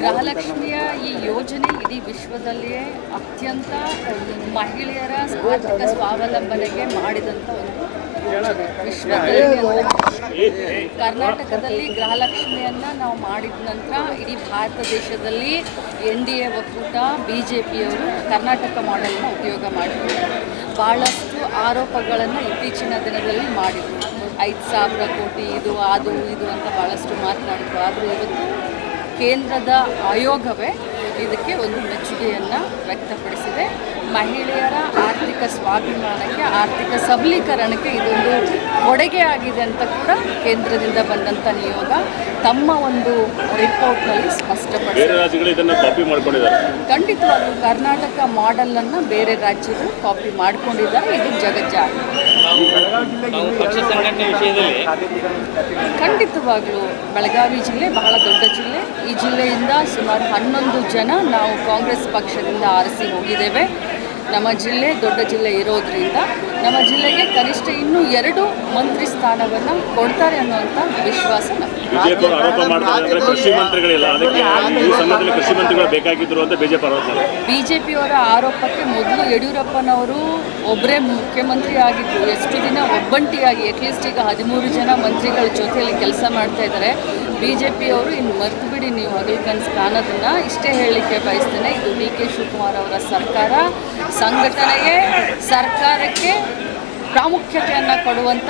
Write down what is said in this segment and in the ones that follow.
ಗೃಹಲಕ್ಷ್ಮಿಯ ಈ ಯೋಜನೆ ಇಡೀ ವಿಶ್ವದಲ್ಲಿಯೇ ಅತ್ಯಂತ ಮಹಿಳೆಯರ ಆರ್ಥಿಕ ಸ್ವಾವಲಂಬನೆಗೆ ಮಾಡಿದಂಥ ಒಂದು ವಿಶ್ವದಲ್ಲಿ ಕರ್ನಾಟಕದಲ್ಲಿ ಗೃಹಲಕ್ಷ್ಮಿಯನ್ನು ನಾವು ಮಾಡಿದ ನಂತರ ಇಡೀ ಭಾರತ ದೇಶದಲ್ಲಿ NDA ಒಕ್ಕೂಟ BJPಯವರು ಕರ್ನಾಟಕ ಮಾಡೆಲ್ನ ಉಪಯೋಗ ಮಾಡಿದ್ರು. ಭಾಳಷ್ಟು ಆರೋಪಗಳನ್ನು ಇತ್ತೀಚಿನ ದಿನದಲ್ಲಿ ಮಾಡಿದರು. 5,000 ಕೋಟಿ ಇದು ಅದು ಇದು ಅಂತ ಭಾಳಷ್ಟು ಮಾತನಾಡಿದ್ರು. ಆದರೆ ಇವತ್ತು ಕೇಂದ್ರದ ಆಯೋಗವೇ ಇದಕ್ಕೆ ಒಂದು ಮೆಚ್ಚುಗೆಯನ್ನು ವ್ಯಕ್ತಪಡಿಸಿದೆ. ಮಹಿಳೆಯರ ಆರ್ಥಿಕ ಸ್ವಾಭಿಮಾನಕ್ಕೆ, ಆರ್ಥಿಕ ಸಬಲೀಕರಣಕ್ಕೆ ಇದೊಂದು ಕೊಡುಗೆ ಆಗಿದೆ ಅಂತ ಕೂಡ ಕೇಂದ್ರದಿಂದ ಬಂದಂಥ ನಿಯೋಗ ತಮ್ಮ ಒಂದು ರಿಪೋರ್ಟ್ನಲ್ಲಿ ಸ್ಪಷ್ಟಪಡಿಸಿದೆ. ಖಂಡಿತವಾಗ್ಲೂ ಕರ್ನಾಟಕ ಮಾಡೆಲನ್ನು ಬೇರೆ ರಾಜ್ಯಗಳು ಕಾಪಿ ಮಾಡಿಕೊಂಡಿದ್ದಾರೆ. ಇದು ಜಗಜ್ಜಾಹೀರು. ಖಂಡಿತವಾಗ್ಲೂ ಬೆಳಗಾವಿ ಜಿಲ್ಲೆ ಬಹಳ ದೊಡ್ಡ ಜಿಲ್ಲೆ. ಈ ಜಿಲ್ಲೆಯಿಂದ ಸುಮಾರು 11 ಜನ ನಾವು ಕಾಂಗ್ರೆಸ್ ಪಕ್ಷದಿಂದ ಆರಿಸಿ ಹೋಗಿದ್ದೇವೆ. ನಮ್ಮ ಜಿಲ್ಲೆ ದೊಡ್ಡ ಜಿಲ್ಲೆ ಇರೋದ್ರಿಂದ ನಮ್ಮ ಜಿಲ್ಲೆಗೆ ಕನಿಷ್ಠ ಇನ್ನೂ 2 ಮಂತ್ರಿ ಸ್ಥಾನವನ್ನು ಕೊಡ್ತಾರೆ ಅನ್ನುವಂಥ ವಿಶ್ವಾಸ ನಮಗೆ. ಬಿಜೆಪಿಯವರ ಆರೋಪಕ್ಕೆ ಮೊದಲು ಯಡಿಯೂರಪ್ಪನವರು ಒಬ್ಬರೇ ಮುಖ್ಯಮಂತ್ರಿ ಆಗಿದ್ರು. ಎಷ್ಟು ದಿನ ಒಬ್ಬಂಟಿಯಾಗಿ ಅಟ್ಲೀಸ್ಟ್ ಈಗ 13 ಜನ ಮಂತ್ರಿಗಳ ಜೊತೆಯಲ್ಲಿ ಕೆಲಸ ಮಾಡ್ತಾ ಇದ್ದಾರೆ. BJPಯವರು ಇನ್ನು ಮರೆತು ಬಿಡಿ, ನೀವು ಹಗಲು ಕನಸು ಕಾಣೋದನ್ನು. ಇಷ್ಟೇ ಹೇಳಲಿಕ್ಕೆ ಬಯಸ್ತೇನೆ, ಇದು DK ಶಿವಕುಮಾರ್ ಅವರ ಸರ್ಕಾರ ಸಂಘಟನೆಗೆ, ಸರ್ಕಾರಕ್ಕೆ ಪ್ರಾಮುಖ್ಯತೆಯನ್ನು ಕೊಡುವಂಥ,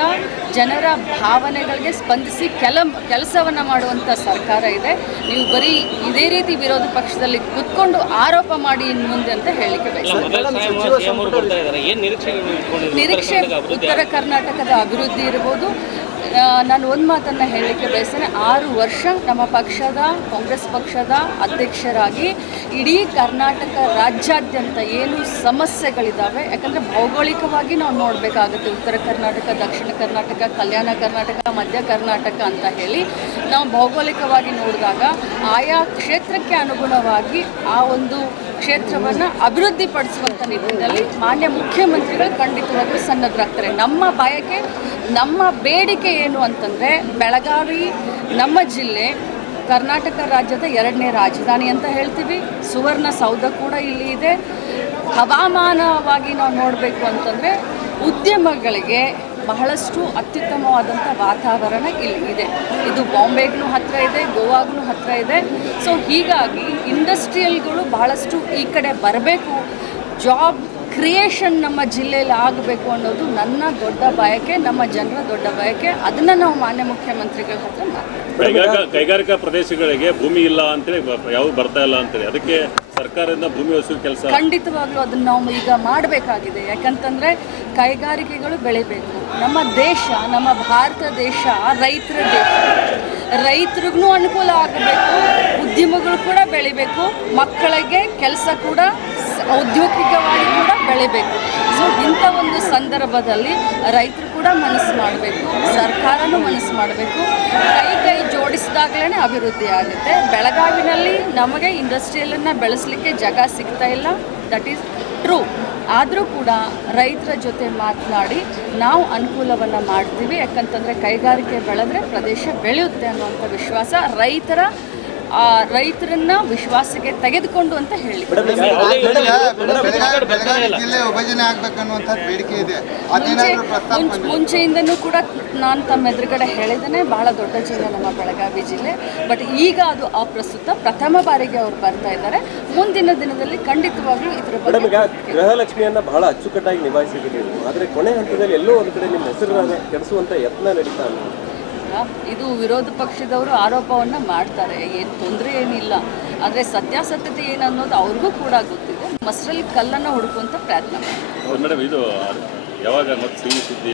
ಜನರ ಭಾವನೆಗಳಿಗೆ ಸ್ಪಂದಿಸಿ ಕೆಲಸವನ್ನು ಮಾಡುವಂಥ ಸರ್ಕಾರ ಇದೆ. ನೀವು ಬರೀ ಇದೇ ರೀತಿ ವಿರೋಧ ಪಕ್ಷದಲ್ಲಿ ಕೂತ್ಕೊಂಡು ಆರೋಪ ಮಾಡಿ ಇನ್ನು ಮುಂದೆ ಅಂತ ಹೇಳಲಿಕ್ಕೆ ಬಯಸ್ತೇನೆ. ನಿರೀಕ್ಷೆ ಉತ್ತರ ಕರ್ನಾಟಕದ ಅಭಿವೃದ್ಧಿ ಇರ್ಬೋದು. ನಾನು ಒಂದು ಮಾತನ್ನು ಹೇಳಲಿಕ್ಕೆ ಬಯಸ್ತೇನೆ, 6 ವರ್ಷ ನಮ್ಮ ಪಕ್ಷದ ಕಾಂಗ್ರೆಸ್ ಪಕ್ಷದ ಅಧ್ಯಕ್ಷರಾಗಿ ಇಡೀ ಕರ್ನಾಟಕ ರಾಜ್ಯಾದ್ಯಂತ ಏನು ಸಮಸ್ಯೆಗಳಿದ್ದಾವೆ, ಯಾಕಂದರೆ ಭೌಗೋಳಿಕವಾಗಿ ನಾವು ನೋಡಬೇಕಾಗುತ್ತೆ. ಉತ್ತರ ಕರ್ನಾಟಕ, ದಕ್ಷಿಣ ಕರ್ನಾಟಕ, ಕಲ್ಯಾಣ ಕರ್ನಾಟಕ, ಮಧ್ಯ ಕರ್ನಾಟಕ ಅಂತ ಹೇಳಿ ನಾವು ಭೌಗೋಳಿಕವಾಗಿ ನೋಡಿದಾಗ ಆಯಾ ಕ್ಷೇತ್ರಕ್ಕೆ ಅನುಗುಣವಾಗಿ ಆ ಒಂದು ಕ್ಷೇತ್ರವನ್ನು ಅಭಿವೃದ್ಧಿಪಡಿಸುವಂಥ ನಿಟ್ಟಿನಲ್ಲಿ ಮಾನ್ಯ ಮುಖ್ಯಮಂತ್ರಿಗಳು ಖಂಡಿತವಾಗ್ಲೂ ಸನ್ನದ್ಧರಾಗ್ತಾರೆ. ನಮ್ಮ ಬಯಕೆ, ನಮ್ಮ ಬೇಡಿಕೆ ಏನು ಅಂತಂದರೆ, ಬೆಳಗಾವಿ ನಮ್ಮ ಜಿಲ್ಲೆ ಕರ್ನಾಟಕ ರಾಜ್ಯದ 2ನೇ ರಾಜಧಾನಿ ಅಂತ ಹೇಳ್ತೀವಿ. ಸುವರ್ಣಸೌಧ ಕೂಡ ಇಲ್ಲಿ ಇದೆ. ಹವಾಮಾನವಾಗಿ ನಾವು ನೋಡಬೇಕು ಅಂತಂದರೆ ಉದ್ಯಮಗಳಿಗೆ ಬಹಳಷ್ಟು ಅತ್ಯುತ್ತಮವಾದಂಥ ವಾತಾವರಣ ಇಲ್ಲಿ ಇದೆ. ಇದು ಬಾಂಬೆಗೂ ಹತ್ತಿರ ಇದೆ, ಗೋವಾಗೂ ಹತ್ತಿರ ಇದೆ. ಸೊ ಹೀಗಾಗಿ ಇಂಡಸ್ಟ್ರಿಯಲ್ಗಳು ಬಹಳಷ್ಟು ಈ ಕಡೆ ಬರಬೇಕು, ಜಾಬ್ ಕ್ರಿಯೇಷನ್ ನಮ್ಮ ಜಿಲ್ಲೆಯಲ್ಲಿ ಆಗಬೇಕು ಅನ್ನೋದು ನನ್ನ ದೊಡ್ಡ ಬಯಕೆ, ನಮ್ಮ ಜನರ ದೊಡ್ಡ ಬಯಕೆ. ಅದನ್ನು ನಾವು ಮಾನ್ಯ ಮುಖ್ಯಮಂತ್ರಿಗಳ ಹತ್ರ ಮಾತಾಡ್ತೀವಿ. ಕೈಗಾರಿಕಾ ಪ್ರದೇಶಗಳಿಗೆ ಭೂಮಿ ಇಲ್ಲ ಅಂತೇಳಿ ಯಾವ ಬರ್ತಾ ಇಲ್ಲ ಅಂತೇಳಿ ಅದಕ್ಕೆ ಸರ್ಕಾರದಿಂದ ಭೂಮಿ ಒದಗಿಸುವ ಕೆಲಸ ಖಂಡಿತವಾಗ್ಲೂ ಅದನ್ನು ನಾವು ಈಗ ಮಾಡಬೇಕಾಗಿದೆ. ಯಾಕಂತಂದರೆ ಕೈಗಾರಿಕೆಗಳು ಬೆಳಿಬೇಕು. ನಮ್ಮ ದೇಶ, ನಮ್ಮ ಭಾರತ ದೇಶ ರೈತರ ದೇಶ. ರೈತರಿಗೂ ಅನುಕೂಲ ಆಗಬೇಕು, ಉದ್ಯಮಗಳು ಕೂಡ ಬೆಳಿಬೇಕು, ಮಕ್ಕಳಿಗೆ ಕೆಲಸ ಕೂಡ ಔದ್ಯೋಗಿಕವಾಗಿ ಕೂಡ ಬೆಳಿಬೇಕು. ಸೊ ಇಂಥ ಒಂದು ಸಂದರ್ಭದಲ್ಲಿ ರೈತರು ಕೂಡ ಮನಸ್ಸು ಮಾಡಬೇಕು, ಸರ್ಕಾರನೂ ಮನಸ್ಸು ಮಾಡಬೇಕು. ಕೈ ಜೋಡಿಸಿದಾಗಲೇ ಅಭಿವೃದ್ಧಿ ಆಗುತ್ತೆ. ಬೆಳಗಾವಿನಲ್ಲಿ ನಮಗೆ ಇಂಡಸ್ಟ್ರಿಯಲನ್ನು ಬೆಳೆಸಲಿಕ್ಕೆ ಜಾಗ ಸಿಗ್ತಾ ಇಲ್ಲ, ದಟ್ ಈಸ್ ಟ್ರೂ. ಆದರೂ ಕೂಡ ರೈತರ ಜೊತೆ ಮಾತನಾಡಿ ನಾವು ಅನುಕೂಲವನ್ನು ಮಾಡ್ತೀವಿ. ಯಾಕಂತಂದರೆ ಕೈಗಾರಿಕೆ ಬೆಳೆದ್ರೆ ಪ್ರದೇಶ ಬೆಳೆಯುತ್ತೆ ಅನ್ನುವಂಥ ವಿಶ್ವಾಸ ರೈತರನ್ನ ವಿಶ್ವಾಸಕ್ಕೆ ತೆಗೆದುಕೊಂಡು ಅಂತ ಹೇಳಿ ಮುಂಚೆಯಿಂದನೂ ಕೂಡ ನಾನು ತಮ್ಮ ಎದುರುಗಡೆ ಹೇಳಿದ್ದೇನೆ, ಬಹಳ ದೊಡ್ಡ ಜಿಲ್ಲೆ ನಮ್ಮ ಬೆಳಗಾವಿ ಜಿಲ್ಲೆ. ಬಟ್ ಈಗ ಅದು ಅಪ್ರಸ್ತುತ. ಪ್ರಥಮ ಬಾರಿಗೆ ಅವರು ಬರ್ತಾ ಇದ್ದಾರೆ. ಮುಂದಿನ ದಿನದಲ್ಲಿ ಖಂಡಿತವಾಗ್ಲೂ ಇದರ ಬಗ್ಗೆ ಗೃಹಲಕ್ಷ್ಮಿಯನ್ನ ಬಹಳ ಅಚ್ಚುಕಟ್ಟಾಗಿ ನಿಭಾಯಿಸಿದ್ದೀರಿ. ಆದರೆ ಕೊನೆ ಹಂತದಲ್ಲಿ ಎಲ್ಲೋ ಒಂದು ಕಡೆ ನಿಮ್ಮ ಹೆಸರನ್ನು ಕೆಡಿಸುವಂತ ಯತ್ನ ನಡೀತಾ ಇಲ್ಲ. ಇದು ವಿರೋಧ ಪಕ್ಷದವರು ಆರೋಪವನ್ನು ಮಾಡ್ತಾರೆ, ಏನು ತೊಂದರೆ ಏನಿಲ್ಲ. ಆದರೆ ಸತ್ಯಾಸತ್ಯತೆ ಏನನ್ನೋದು ಅವ್ರಿಗೂ ಕೂಡ ಗೊತ್ತಿದೆ. ಮಸ್ರಲ್ಲಿ ಕಲ್ಲನ್ನು ಹುಡುಕುವಂಥ ಪ್ರಯತ್ನ ಮಾಡ್ತಾರೆ.